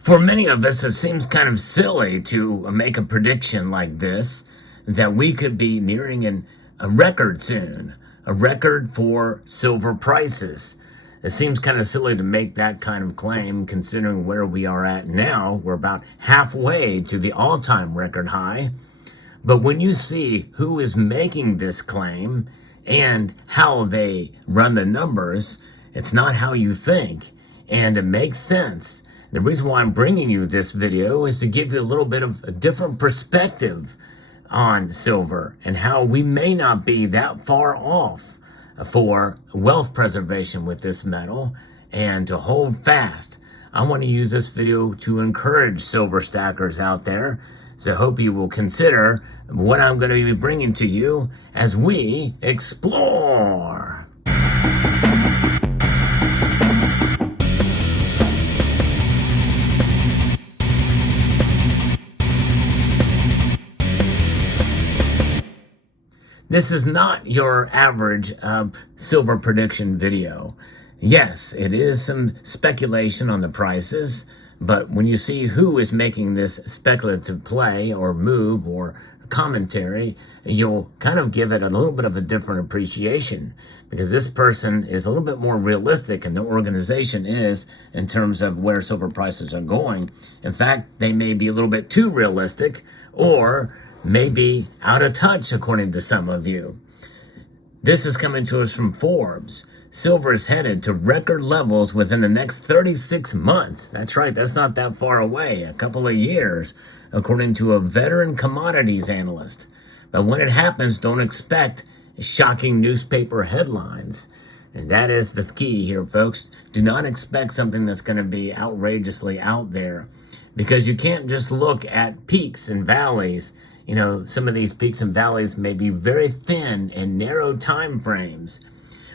For many of us, it seems kind of silly to make a prediction like this, that we could be nearing a record soon, a record for silver prices. It seems kind of silly to make that kind of claim considering where we are at now. We're about halfway to the all-time record high. But when you see who is making this claim and how they run the numbers, it's not how you think, and it makes sense. The reason why I'm bringing you this video is to give you a little bit of a different perspective on silver and how we may not be that far off for wealth preservation with this metal and to hold fast. I want to use this video to encourage silver stackers out there. So I hope you will consider what I'm going to be bringing to you as we explore. This is not your average silver prediction video. Yes, it is some speculation on the prices, but when you see who is making this speculative play or move or commentary, you'll kind of give it a little bit of a different appreciation, because this person is a little bit more realistic and the organization is in terms of where silver prices are going. In fact, they may be a little bit too realistic or maybe out of touch, according to some of you. This is coming to us from Forbes. Silver is headed to record levels within the next 36 months. That's right, that's not that far away, a couple of years, according to a veteran commodities analyst. But when it happens, don't expect shocking newspaper headlines. And that is the key here, folks. Do not expect something that's going to be outrageously out there, because you can't just look at peaks and valleys. You know, some of these peaks and valleys may be very thin and narrow time frames.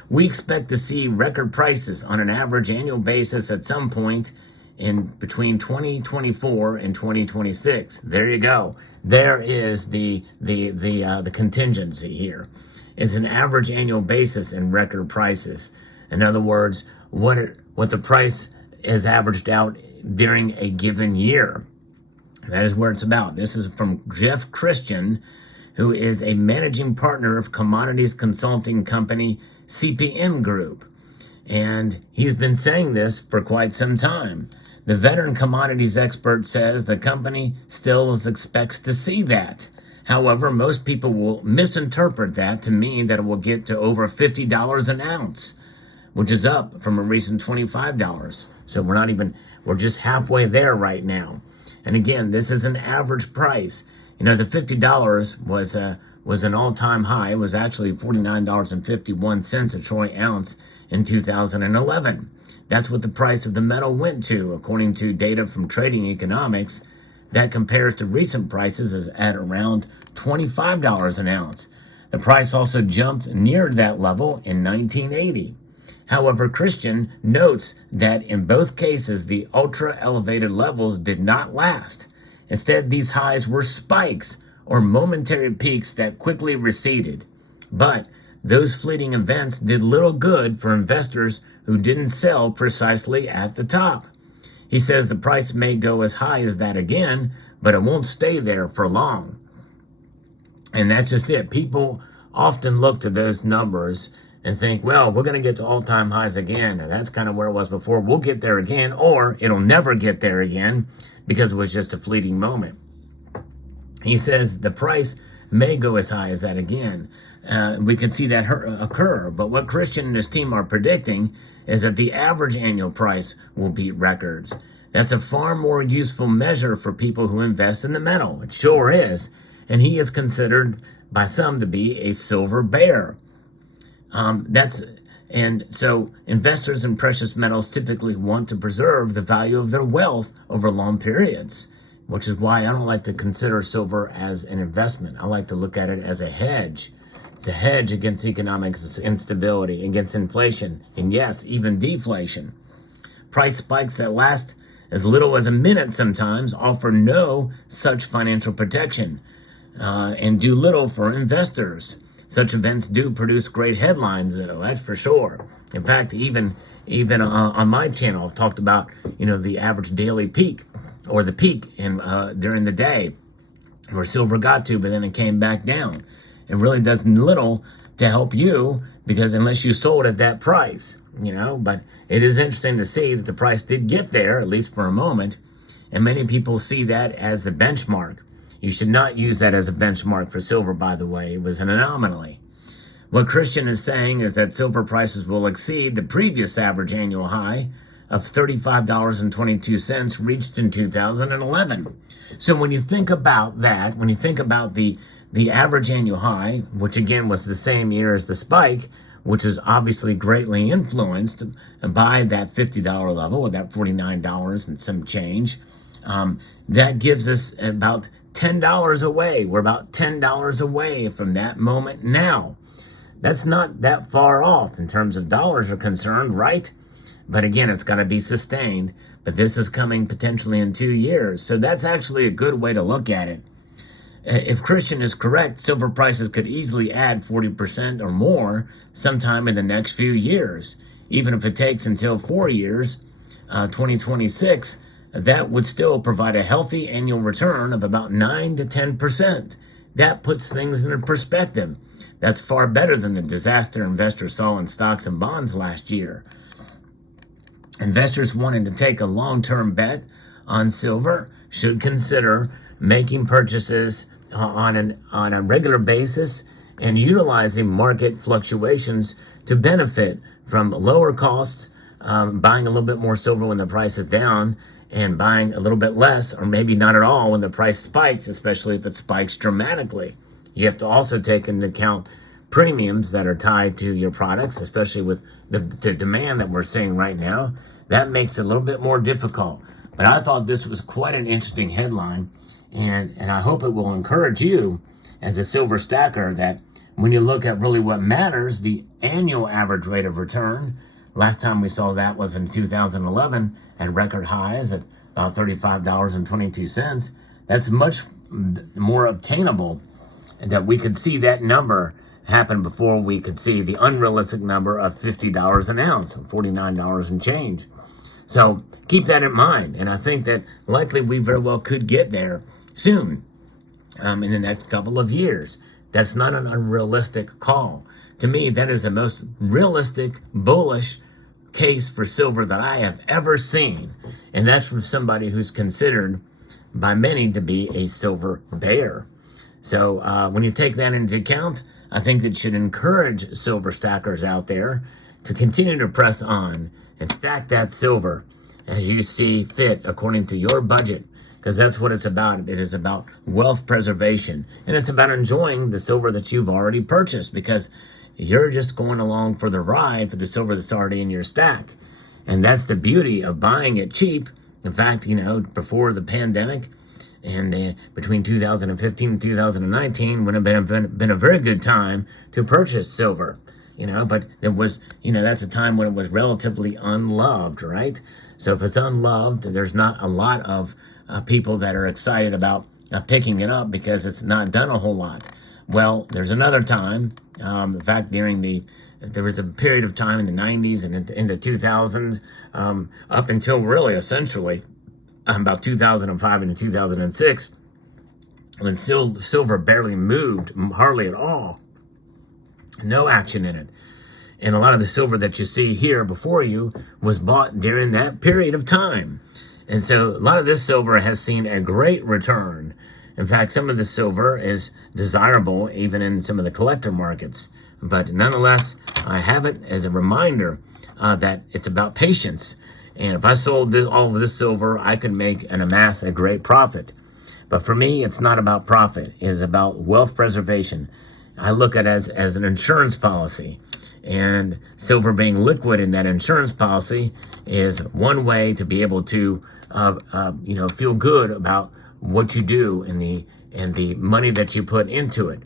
We expect to see record prices on an average annual basis at some point in between 2024 and 2026. There you go. There is the contingency here. It's an average annual basis in record prices. In other words, what the price is averaged out during a given year. That is where it's about. This is from Jeff Christian, who is a managing partner of commodities consulting company CPM Group. And he's been saying this for quite some time. The veteran commodities expert says the company still expects to see that. However, most people will misinterpret that to mean that it will get to over $50 an ounce, which is up from a recent $25. So we're just halfway there right now. And again, this is an average price. You know, the $50 was an all-time high. It was actually $49.51 a troy ounce in 2011. That's what the price of the metal went to, according to data from Trading Economics. That compares to recent prices as at around $25 an ounce. The price also jumped near that level in 1980. However, Christian notes that in both cases, the ultra-elevated levels did not last. Instead, these highs were spikes or momentary peaks that quickly receded. But those fleeting events did little good for investors who didn't sell precisely at the top. He says the price may go as high as that again, but it won't stay there for long. And that's just it. People often look to those numbers and think, well, we're going to get to all-time highs again, and that's kind of where it was before. We'll get there again, or it'll never get there again because it was just a fleeting moment. He says the price may go as high as that again. We can see that occur, but what Christian and his team are predicting is that the average annual price will beat records. That's a far more useful measure for people who invest in the metal. It sure is. And he is considered by some to be a silver bear. And so investors in precious metals typically want to preserve the value of their wealth over long periods, which is why I don't like to consider silver as an investment. I like to look at it as a hedge. It's a hedge against economic instability, against inflation, and yes, even deflation. Price spikes that last as little as a minute sometimes offer no such financial protection and do little for investors. Such events do produce great headlines, though, that's for sure. In fact, even on my channel, I've talked about, the average daily peak or the peak in during the day where silver got to, but then it came back down. It really does little to help you, because unless you sold at that price, but it is interesting to see that the price did get there, at least for a moment. And many people see that as the benchmark. You should not use that as a benchmark for silver, by the way. It was an anomaly. What Christian is saying is that silver prices will exceed the previous average annual high of $35.22 reached in 2011. So when you think about that, when you think about the average annual high, which again was the same year as the spike, which is obviously greatly influenced by that $50 level, or that $49 and some change, that gives us about $10 away. We're about $10 away from that moment now. That's not that far off in terms of dollars are concerned, right? But again, it's got to be sustained. But this is coming potentially in 2 years. So that's actually a good way to look at it. If Christian is correct, silver prices could easily add 40% or more sometime in the next few years. Even if it takes until 4 years, 2026, that would still provide a healthy annual return of about 9 to 10%. That puts things in perspective. That's far better than the disaster investors saw in stocks and bonds last year. Investors wanting to take a long-term bet on silver should consider making purchases on a regular basis and utilizing market fluctuations to benefit from lower costs, buying a little bit more silver when the price is down, and buying a little bit less or maybe not at all when the price spikes, especially if it spikes dramatically. You have to also take into account premiums that are tied to your products, especially with the demand that we're seeing right now. That makes it a little bit more difficult. But I thought this was quite an interesting headline, and I hope it will encourage you as a silver stacker that when you look at really what matters, the annual average rate of return, last time we saw that was in 2011 at record highs at about $35.22. That's much more obtainable, and that we could see that number happen before we could see the unrealistic number of $50 an ounce, $49 and change. So keep that in mind, and I think that likely we very well could get there soon, in the next couple of years. That's not an unrealistic call. To me, that is the most realistic, bullish case for silver that I have ever seen, and that's from somebody who's considered by many to be a silver bear. So when you take that into account, I think that should encourage silver stackers out there to continue to press on and stack that silver as you see fit according to your budget, because that's what it's about. It is about wealth preservation, and it's about enjoying the silver that you've already purchased, because you're just going along for the ride for the silver that's already in your stack. And that's the beauty of buying it cheap. In fact, before the pandemic, and between 2015 and 2019 would have been a very good time to purchase silver, but it was, that's a time when it was relatively unloved, right? So if it's unloved, there's not a lot of people that are excited about picking it up because it's not done a whole lot. Well, there's another time, in fact, there was a period of time in the 90s and into 2000s, up until really essentially about 2005 and 2006, when silver barely moved, hardly at all. No action in it. And a lot of the silver that you see here before you was bought during that period of time. And so a lot of this silver has seen a great return. In fact, some of the silver is desirable even in some of the collector markets. But nonetheless, I have it as a reminder that it's about patience. And if I sold all of this silver, I could make and amass a great profit. But for me, it's not about profit. It is about wealth preservation. I look at it as an insurance policy. And silver being liquid in that insurance policy is one way to be able to, feel good about what you do and the money that you put into it.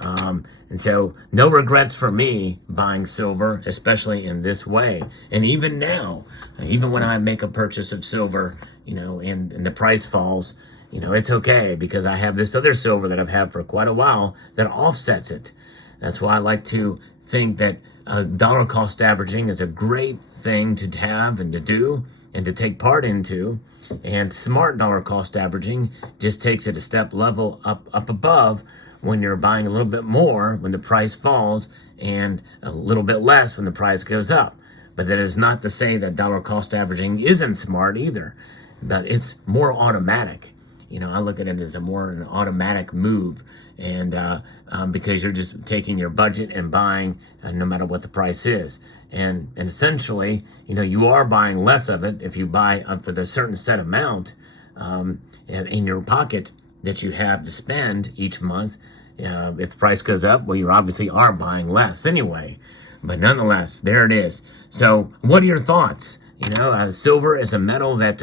And so no regrets for me buying silver, especially in this way. And even now, even when I make a purchase of silver, and the price falls, it's okay, because I have this other silver that I've had for quite a while that offsets it. That's why I like to think that dollar cost averaging is a great thing to have and to do. and to take part into. And smart dollar cost averaging just takes it a step level up above when you're buying a little bit more when the price falls and a little bit less when the price goes up. But that is not to say that dollar cost averaging isn't smart either, but it's more automatic. I look at it as an automatic move, and because you're just taking your budget and buying no matter what the price is. And essentially, you are buying less of it if you buy for the certain set amount in your pocket that you have to spend each month. If the price goes up, well, you obviously are buying less anyway. But nonetheless, there it is. So what are your thoughts? Silver is a metal that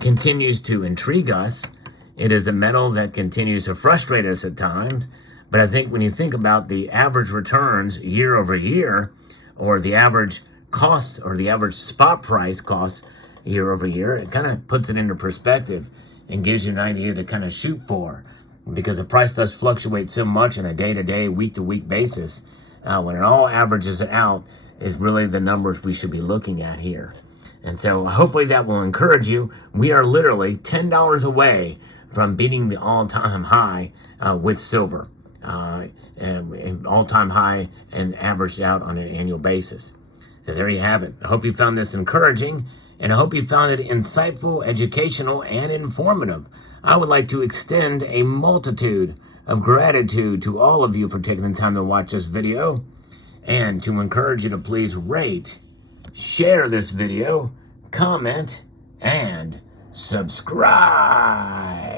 continues to intrigue us. It is a metal that continues to frustrate us at times. But I think when you think about the average returns year over year, or the average cost, or the average spot price cost year over year, it kind of puts it into perspective and gives you an idea to kind of shoot for. Because the price does fluctuate so much on a day-to-day, week-to-week basis. When it all averages out is really the numbers we should be looking at here. And so hopefully that will encourage you. We are literally $10 away from beating the all-time high with silver. All-time high and averaged out on an annual basis. So there you have it. I hope you found this encouraging, and I hope you found it insightful, educational, and informative. I would like to extend a multitude of gratitude to all of you for taking the time to watch this video, and to encourage you to please rate, share this video, comment, and subscribe.